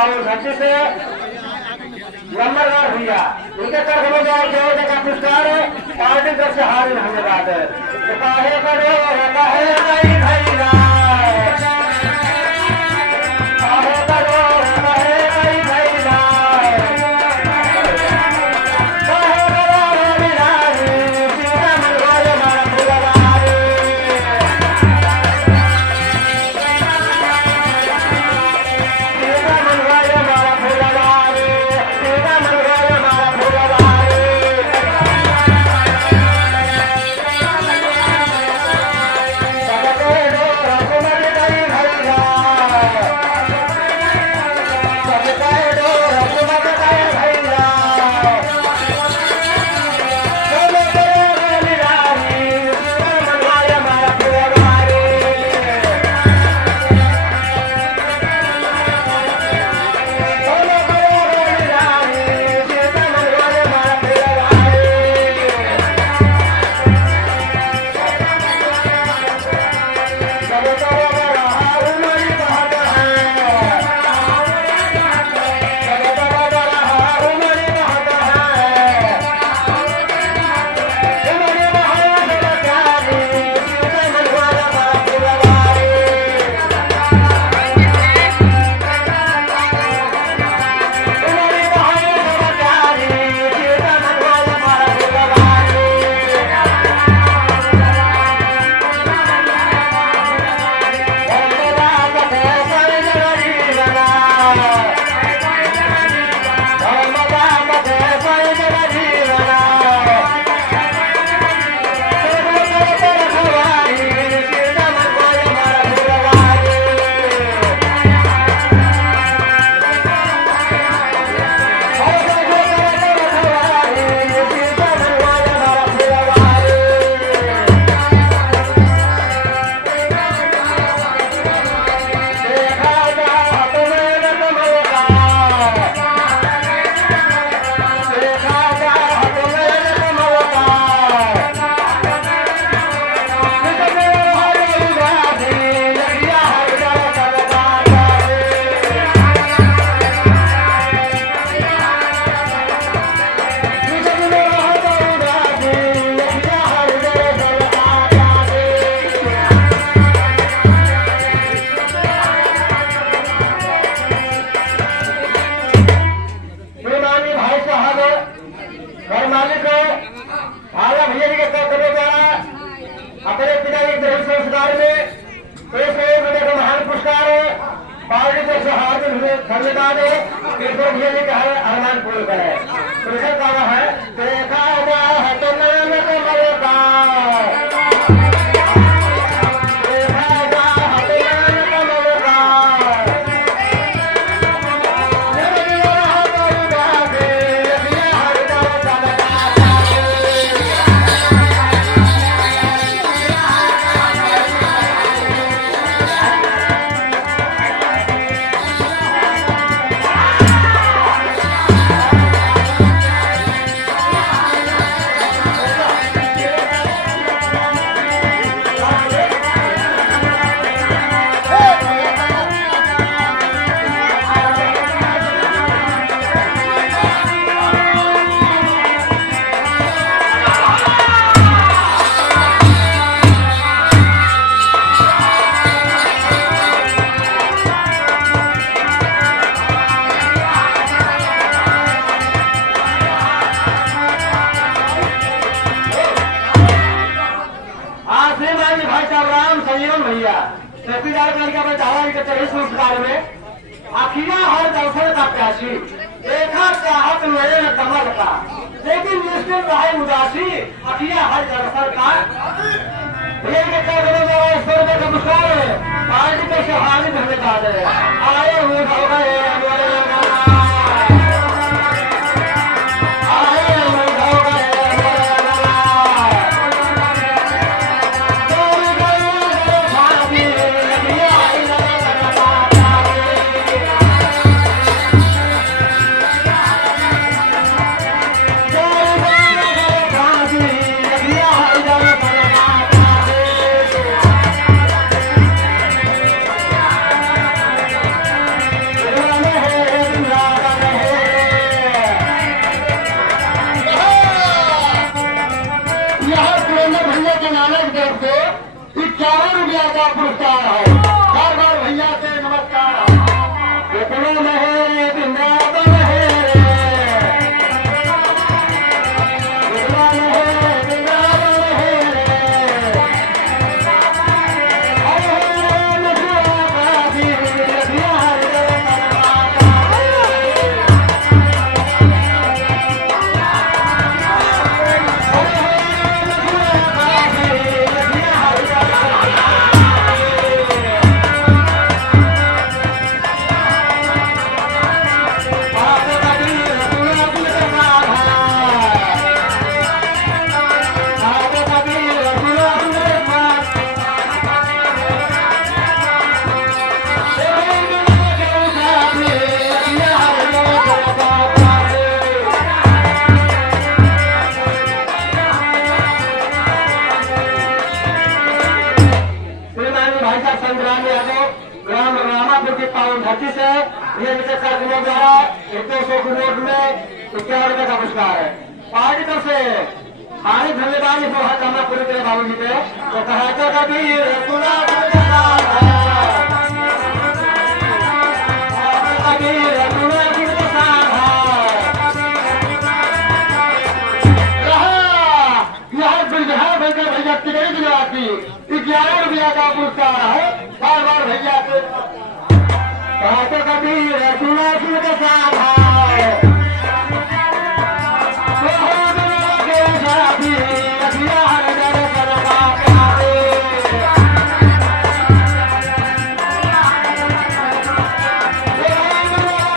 और घंटे से नंबरदार भैया उनके तरफ में जो का पुरस्कार पार्टी तरफ से हार धन्यवाद काहे करो काहे नहीं भैया काहे करो काहे नहीं भैया काहे करो बिरारी सीता मनवाए मारा फुलवारी सीता मनवाए मारा फुलवारी सीता मनवाए मारा फुलवारी अपने पिताजी के संस्कार में महान पुरस्कार पार्टी को सहार धन्यवाद अरमान पूर्ण करे प्रेशर का है देखा है तो नाम कमल का भैया छत्तीसगढ़ का बचावा संस्कार में अखिया हर दर्शन का प्यासी देखा चाहत मेरे न कमल का लेकिन निश्चित रहे उदासी अखिया हर दर्शन का पार्टी को सहारी धन्यवाद आए हुए 11 रुपया का पुरस्कार है। बार बार भैया से नमस्कार। कितना लहरे वृंदावन है रे, कितना लहरे वृंदावन है रे, अरे नशा का दिल बिहार रे संग्राम यादव ग्राम रामापुर की पावन धरती से ये विजय कार्यक्रम द्वारा 200 नोट में 51 रुपए का पुरस्कार है। पार्टी तरफ से हार्दिक धन्यवाद इस कामना पूरी करे बाबू जी पे। तो कहा तो कबीर सुना की 11 रुपया का पुरस्कार है। बार बार भैया से कहा तो कबीर सुना सुन के साथ